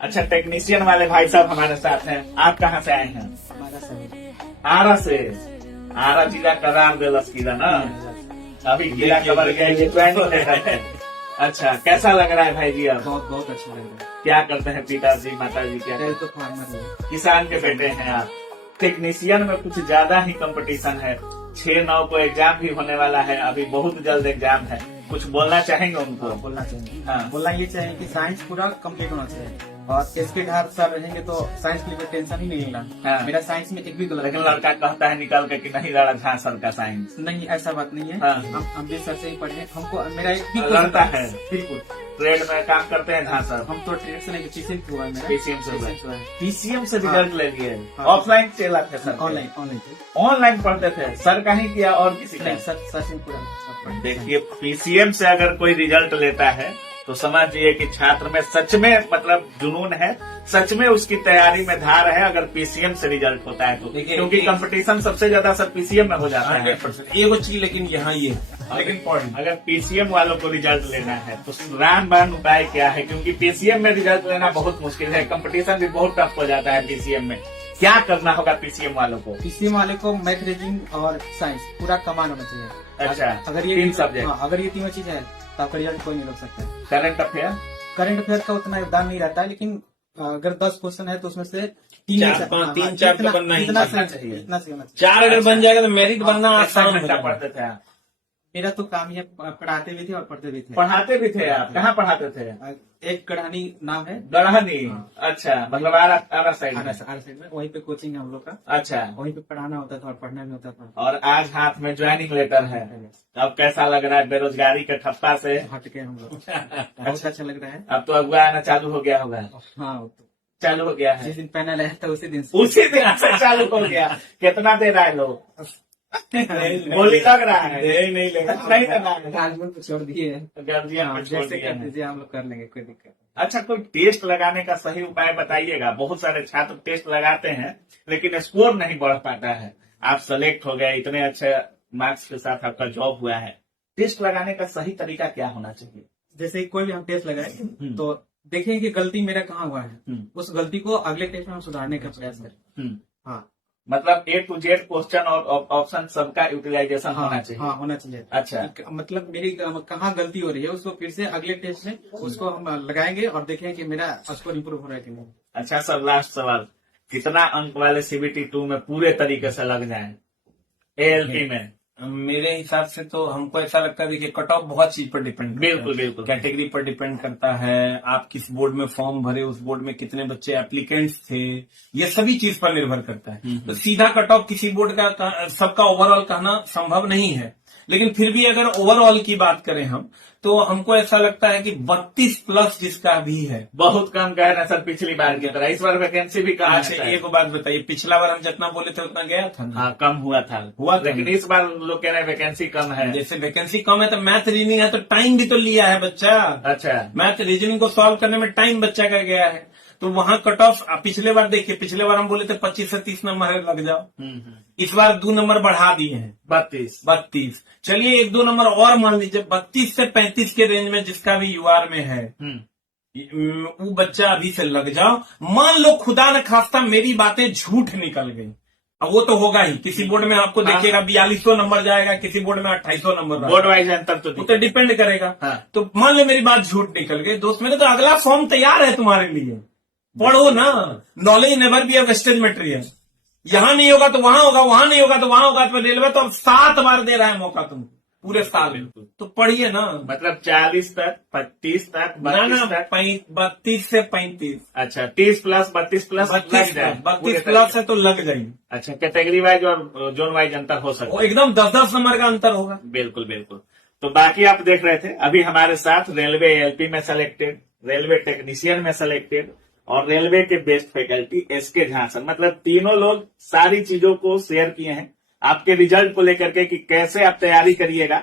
अच्छा, टेक्नीशियन वाले भाई साहब हमारे साथ हैं। आप कहाँ से आए हैं? आरा से। आरा जिला करार दिलस की ना, अभी जिला कवर गया, ये ट्रेनिंग ले रहे हैं। अच्छा, कैसा लग रहा है भाई जी? अब बहुत बहुत अच्छा लग रहा है। क्या करते हैं पिताजी माताजी? क्या पहले तो फार्मर है। किसान के बेटे हैं आप। टेक्नीशियन में कुछ ज्यादा ही कंपटीशन है। 6-9 को एग्जाम भी होने वाला है, अभी बहुत जल्द एग्जाम है। कुछ बोलना चाहेंगे उनको? बोलना चाहिए, हाँ। बोलना ये चाहिए कि साइंस पूरा कंप्लीट होना चाहिए, और इसके ढार सर रहेंगे तो साइंस के लिए टेंशन ही नहीं लेना। हाँ। मेरा साइंस में एक भी गलत लेकिन लड़का कहता है निकल के कि नहीं लड़ा था सर का साइंस। नहीं, ऐसा बात नहीं है। हाँ। हम भी सर से ही पढ़े, हमको मेरा एक भी लड़ता है। बिल्कुल। ट्रेड में काम करते हैं जहाँ सर? हम तो ट्रेड से नहीं, पीसीएम हुआ है मेरा। पीसीएम से हुआ है। हुआ है। पीसीएम से हाँ। रिजल्ट ले लिए? हाँ। ऑफलाइन चला थे सर? ऑनलाइन ऑनलाइन पढ़ते थे सर का ही किया और किसी का? नहीं, सर से पूरा सब पढ़े। देखिए, पीसीएम से अगर कोई रिजल्ट लेता है तो समझिए कि छात्र में सच में मतलब जुनून है, सच में उसकी तैयारी में धार है अगर पीसीएम से रिजल्ट होता है तो। देखिए, क्योंकि कंपटीशन सबसे ज्यादा सर पीसीएम में हो जाता है। 100%। ये वो चीज लेकिन यहाँ ये लेकिन पॉइंट अगर पीसीएम वालों को रिजल्ट लेना है तो रामबाण उपाय क्या है? क्योंकि पीसीएम में रिजल्ट लेना बहुत मुश्किल है, कंपटीशन भी बहुत टफ हो जाता है पीसीएम में। क्या करना होगा पीसीएम वालों को? पीसीएम वाले को मैथ, रीजनिंग और साइंस पूरा कमान होना चाहिए। अच्छा, अगर ये 3 सब्जेक्ट। हाँ, अगर ये तीनों चीज है तो आपका रिजल्ट कोई नहीं रोक सकता है। Current affair? करंट अफेयर का उतना योगदान नहीं रहता है, लेकिन अगर 10 क्वेश्चन है तो उसमें से 4, 5, 3, 4 तो बनना ही इतना बनना से चाहिए। इतना से होना चाहिए। 4 अगर बन जाएगा तो मेरिट बनना कितना आसान हो घंटा जाएगा। पढ़ते थे आप? मेरा तो काम है, पढ़ाते भी थे और पढ़ते भी थे। पढ़ाते भी थे आप? कहाँ पढ़ाते थे? एक गढ़ानी नाम है, गढ़हनी। अच्छा, मतलब आरा साइड में। साइड में, वहीं पे कोचिंग है हम लोग का। अच्छा, वहीं पे पढ़ाना होता था और पढ़ना भी होता था। और आज हाथ में ज्वाइनिंग लेटर है। अब कैसा लग रहा है बेरोजगारी के ठप्पा से? हट के हम लोग बहुत अच्छा लग रहा है। अब तो अगुआ आना चालू हो गया होगा? हाँ, वो तो चालू हो गया है? जिस दिन पैनल आया था उसी दिन से उसी दिन से चालू हो गया। कितना दे रहा है लोग? बोली लग रहा है? नहीं लेगा। नहीं करना है। गार्जियन को छोड़ दिए हैं। गार्जियन हाँ, को छोड़ जैसे दिया कर है। दीजिए, हम लोग कर लेंगे, कोई दिक्कत नहीं। अच्छा, कोई टेस्ट लगाने का सही उपाय बताइएगा। बहुत सारे छात्र टेस्ट लगाते हैं लेकिन स्कोर नहीं बढ़ पाता है। आप सेलेक्ट हो गए, इतने अच्छे मार्क्स के साथ आपका जॉब हुआ है, टेस्ट लगाने का सही तरीका क्या होना चाहिए? जैसे कोई भी हम टेस्ट लगाए तो देखें कि गलती मेरा कहाँ हुआ है, उस गलती को अगले टेस्ट में हम सुधारने का प्रयास करें। हाँ, मतलब A to Z क्वेश्चन और ऑप्शन सबका यूटिलाइजेशन होना चाहिए। हाँ, होना चाहिए। अच्छा, मतलब मेरी कहाँ गलती हो रही है उसको फिर से अगले टेस्ट में उसको हम लगाएंगे और देखेंगे कि मेरा स्कोर इम्प्रूव हो रहा है कि नहीं। अच्छा सर, लास्ट सवाल, कितना अंक वाले CBT 2 में पूरे तरीके से लग जाए ALP में? मेरे हिसाब से तो हमको ऐसा लगता है, देखिए कट ऑफ बहुत चीज पर डिपेंड करता है। बिल्कुल बिल्कुल। कैटेगरी पर डिपेंड करता है, आप किस बोर्ड में फॉर्म भरे, उस बोर्ड में कितने बच्चे एप्लीकेंट्स थे, ये सभी चीज पर निर्भर करता है। तो सीधा कट ऑफ किसी बोर्ड का सबका ओवरऑल कहना संभव नहीं है, लेकिन फिर भी अगर ओवरऑल की बात करें हम तो हमको ऐसा लगता है कि 32 प्लस जिसका भी है। बहुत कम कह रहे हैं सर पिछली बार की तरह, इस बार वैकेंसी भी कम अच्छा, है। एक बात बताइए, पिछला बार हम जितना बोले थे उतना गया था ना? हाँ, कम हुआ था लेकिन इस बार लोग कह रहे हैं वैकेंसी कम है। जैसे वैकेंसी कम है तो मैथ रीजनिंग है तो टाइम भी तो लिया है बच्चा। अच्छा, मैथ रीजनिंग को सॉल्व करने में टाइम बच्चा का गया है, तो वहां कट ऑफ पिछले बार देखिए, पिछले बार हम बोले थे 25 से 30 नंबर लग जाओ, इस बार 2 नंबर बढ़ा दिए हैं 32। चलिए 1-2 नंबर और मान लीजिए, 32 से 35 के रेंज में जिसका भी यूआर में है वो बच्चा अभी से लग जाओ। मान लो खुदा न खास्ता मेरी बातें झूठ निकल गई, अब वो तो होगा ही, किसी बोर्ड में आपको देखिएगा 4200 नंबर जाएगा, किसी बोर्ड में 2800 नंबर, बोर्ड वाइज अंतर वो तो डिपेंड करेगा। हाँ। तो मान लो मेरी बात झूठ निकल गई दोस्त, मेरे तो अगला फॉर्म तैयार है तुम्हारे लिए, पढ़ो ना। Knowledge never be a wastage material. यहाँ नहीं होगा तो वहां होगा, वहां नहीं होगा तो वहां होगा। तो रेलवे तो अब 7 बार दे रहा है मौका तुमको पूरे साल में, तो पढ़िए ना। मतलब 40 तक, 25 तक, ना 32 तक। 32 से 35। अच्छा, 30 प्लस 32 प्लस 32 प्लस है तो लग जाएंगे। अच्छा, कैटेगरी वाइज और जोन वाइज अंतर हो सकता वो है? एकदम 10-10 नंबर का अंतर होगा। बिल्कुल बिल्कुल। तो बाकी आप देख रहे थे, अभी हमारे साथ रेलवे ALP में सेलेक्टेड, रेलवे टेक्नीशियन में सेलेक्टेड और रेलवे के best faculty SK Jha sir, मतलब तीनों लोग सारी चीजों को शेयर किए हैं आपके रिजल्ट को लेकर के कि कैसे आप तैयारी करिएगा।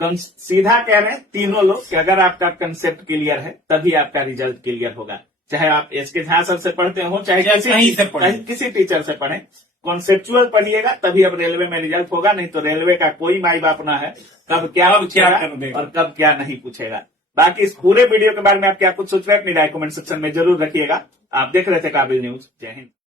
सीधा कह रहे हैं तीनों लोग कि अगर आपका कंसेप्ट क्लियर है तभी आपका रिजल्ट क्लियर होगा। चाहे आप SK झा सर से पढ़ते हो, चाहे किसी टीचर से पढ़े, कॉन्सेप्चुअल पढ़िएगा तभी अब रेलवे में रिजल्ट होगा। नहीं तो रेलवे का कोई माई बाप ना है कब क्या पूछेगा और कब क्या नहीं पूछेगा। बाकी इस पूरे वीडियो के बारे में आप क्या कुछ सोच रहे हैं अपनी राय कमेंट सेक्शन में जरूर रखिएगा। आप देख रहे थे काबिल न्यूज। जय हिंद।